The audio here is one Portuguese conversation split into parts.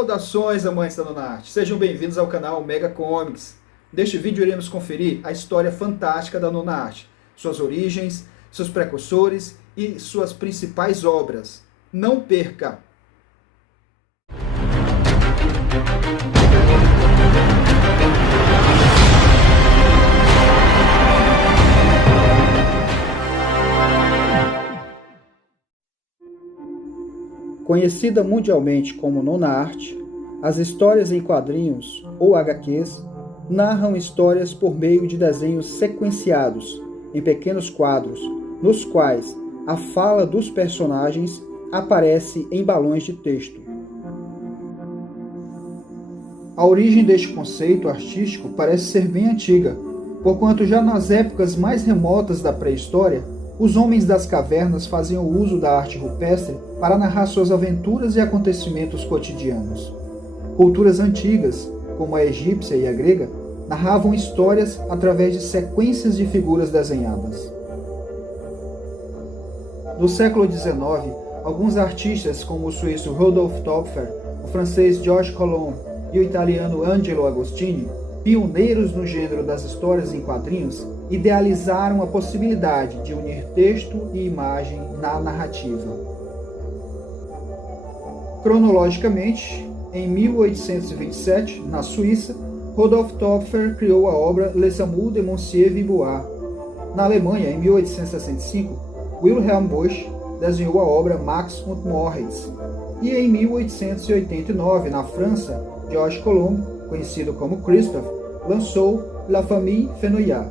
Saudações, amantes da nona arte! Sejam bem-vindos ao canal Mega Comics. Neste vídeo iremos conferir a história fantástica da nona arte, suas origens, seus precursores e suas principais obras. Não perca! Conhecida mundialmente como nona arte, as histórias em quadrinhos, ou HQs, narram histórias por meio de desenhos sequenciados, em pequenos quadros, nos quais a fala dos personagens aparece em balões de texto. A origem deste conceito artístico parece ser bem antiga, porquanto já nas épocas mais remotas da pré-história, os homens das cavernas faziam uso da arte rupestre para narrar suas aventuras e acontecimentos cotidianos. Culturas antigas, como a egípcia e a grega, narravam histórias através de sequências de figuras desenhadas. No século XIX, alguns artistas como o suíço Rudolf Töpffer, o francês Georges Colomb e o italiano Angelo Agostini, pioneiros no gênero das histórias em quadrinhos, idealizaram a possibilidade de unir texto e imagem na narrativa. Cronologicamente, em 1827, na Suíça, Rudolf Töpffer criou a obra Les Amours de Monsieur Vibois. Na Alemanha, em 1865, Wilhelm Busch desenhou a obra Max und Moritz. E em 1889, na França, Georges Colomb, conhecido como Christophe, lançou La Famille Fenouillat.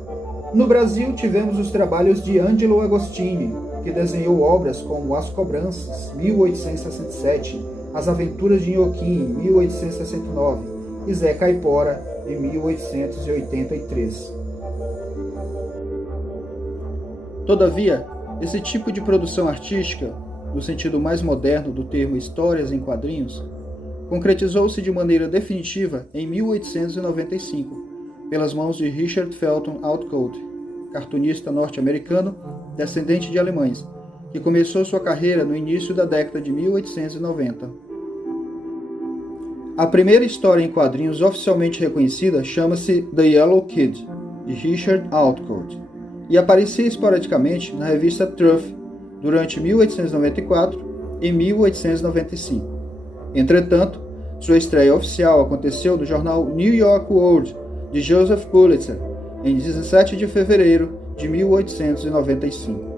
No Brasil, tivemos os trabalhos de Angelo Agostini, que desenhou obras como As Cobranças, 1867, As Aventuras de Inhoquim, 1869, e Zé Caipora, em 1883. Todavia, esse tipo de produção artística, no sentido mais moderno do termo histórias em quadrinhos, concretizou-se de maneira definitiva em 1895, pelas mãos de Richard Felton Outcault, cartunista norte-americano descendente de alemães, que começou sua carreira no início da década de 1890. A primeira história em quadrinhos oficialmente reconhecida chama-se The Yellow Kid, de Richard Outcault, e aparecia esporadicamente na revista Truth durante 1894 e 1895. Entretanto, sua estreia oficial aconteceu no jornal New York World, de Joseph Pulitzer, em 17 de fevereiro de 1895.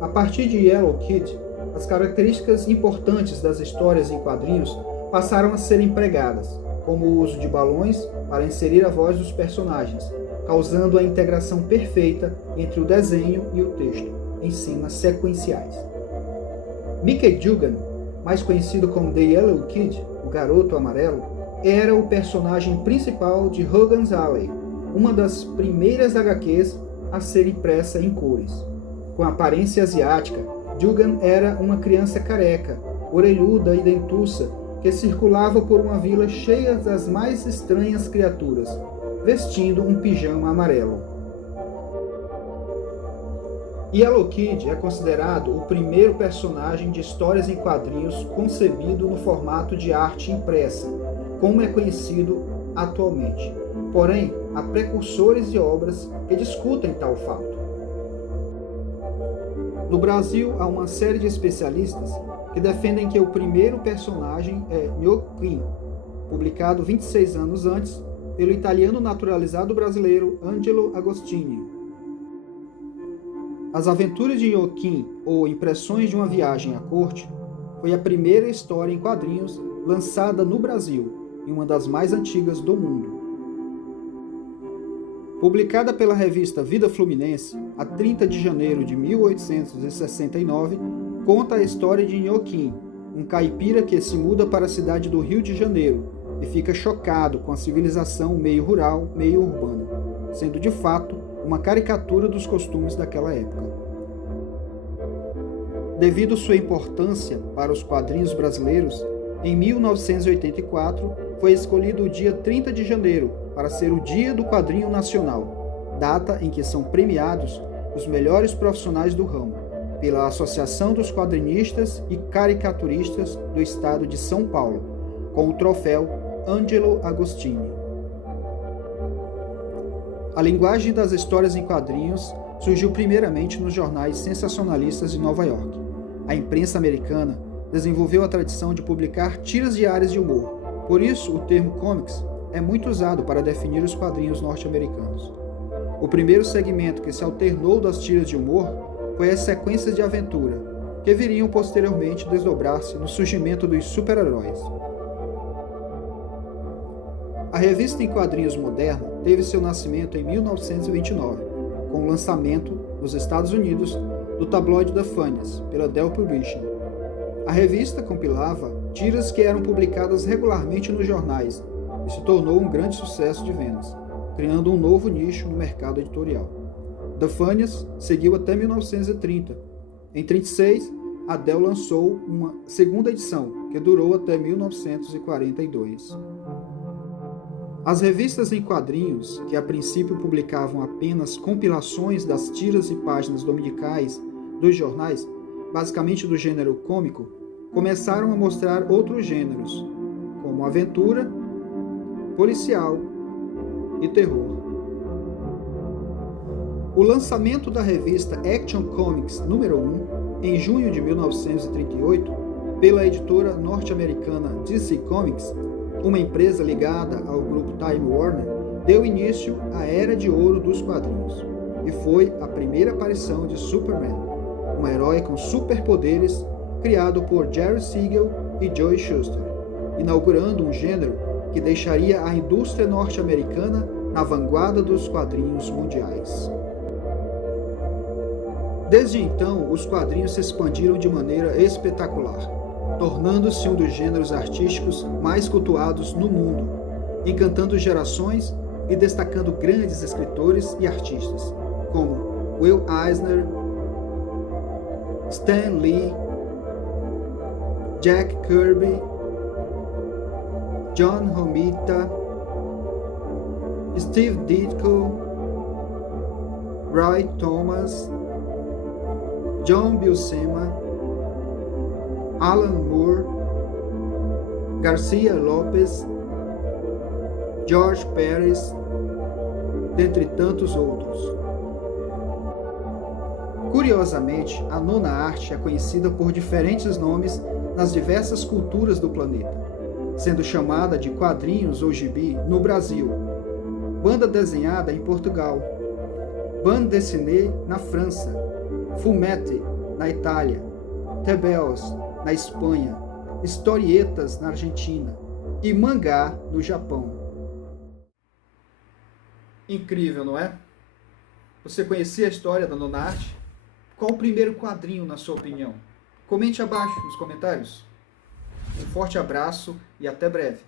A partir de Yellow Kid, as características importantes das histórias em quadrinhos passaram a ser empregadas, como o uso de balões para inserir a voz dos personagens, causando a integração perfeita entre o desenho e o texto, em cenas sequenciais. Mickey Dugan, mais conhecido como The Yellow Kid, o Garoto Amarelo, era o personagem principal de Hogan's Alley, uma das primeiras HQs a ser impressa em cores. Com aparência asiática, Dugan era uma criança careca, orelhuda e dentuça, que circulava por uma vila cheia das mais estranhas criaturas, vestindo um pijama amarelo. Yellow Kid é considerado o primeiro personagem de histórias em quadrinhos concebido no formato de arte impressa, como é conhecido atualmente. Porém, há precursores de obras que discutem tal fato. No Brasil, há uma série de especialistas que defendem que o primeiro personagem é Inhoquim, publicado 26 anos antes pelo italiano naturalizado brasileiro Angelo Agostini. As Aventuras de Inhoquim, ou Impressões de uma Viagem à Corte, foi a primeira história em quadrinhos lançada no Brasil e uma das mais antigas do mundo. Publicada pela revista Vida Fluminense, a 30 de janeiro de 1869, conta a história de Inhoquim, um caipira que se muda para a cidade do Rio de Janeiro e fica chocado com a civilização meio rural, meio urbana, sendo de fato uma caricatura dos costumes daquela época. Devido sua importância para os quadrinhos brasileiros, em 1984 foi escolhido o dia 30 de janeiro para ser o Dia do Quadrinho Nacional, data em que são premiados os melhores profissionais do ramo, pela Associação dos Quadrinistas e Caricaturistas do Estado de São Paulo, com o troféu Angelo Agostini. A linguagem das histórias em quadrinhos surgiu primeiramente nos jornais sensacionalistas de Nova York. A imprensa americana desenvolveu a tradição de publicar tiras diárias de humor. Por isso, o termo comics é muito usado para definir os quadrinhos norte-americanos. O primeiro segmento que se alternou das tiras de humor foi as sequências de aventura, que viriam posteriormente desdobrar-se no surgimento dos super-heróis. A revista em quadrinhos moderna teve seu nascimento em 1929, com o lançamento, nos Estados Unidos, do tabloide The Funnies, pela Dell Publishing. A revista compilava tiras que eram publicadas regularmente nos jornais e se tornou um grande sucesso de vendas, criando um novo nicho no mercado editorial. The Funnies seguiu até 1930. Em 1936, a Dell lançou uma segunda edição, que durou até 1942. As revistas em quadrinhos, que a princípio publicavam apenas compilações das tiras e páginas dominicais dos jornais, basicamente do gênero cômico, começaram a mostrar outros gêneros, como aventura, policial e terror. O lançamento da revista Action Comics número 1, em junho de 1938, pela editora norte-americana DC Comics, uma empresa ligada ao grupo Time Warner, deu início à Era de Ouro dos quadrinhos, e foi a primeira aparição de Superman, um herói com superpoderes criado por Jerry Siegel e Joe Shuster, inaugurando um gênero que deixaria a indústria norte-americana na vanguarda dos quadrinhos mundiais. Desde então, os quadrinhos se expandiram de maneira espetacular, tornando-se um dos gêneros artísticos mais cultuados no mundo, encantando gerações e destacando grandes escritores e artistas, como Will Eisner, Stan Lee, Jack Kirby, John Romita, Steve Ditko, Roy Thomas, John Buscema, Alan Moore, Garcia Lopes, George Pérez, dentre tantos outros. Curiosamente, a nona arte é conhecida por diferentes nomes nas diversas culturas do planeta, sendo chamada de quadrinhos ou gibi no Brasil, banda desenhada em Portugal, bande dessinée na França, fumetti na Itália, tebels na Espanha, historietas na Argentina e mangá no Japão. Incrível, não é? Você conhecia a história da nona arte? Qual o primeiro quadrinho, na sua opinião? Comente abaixo nos comentários. Um forte abraço e até breve.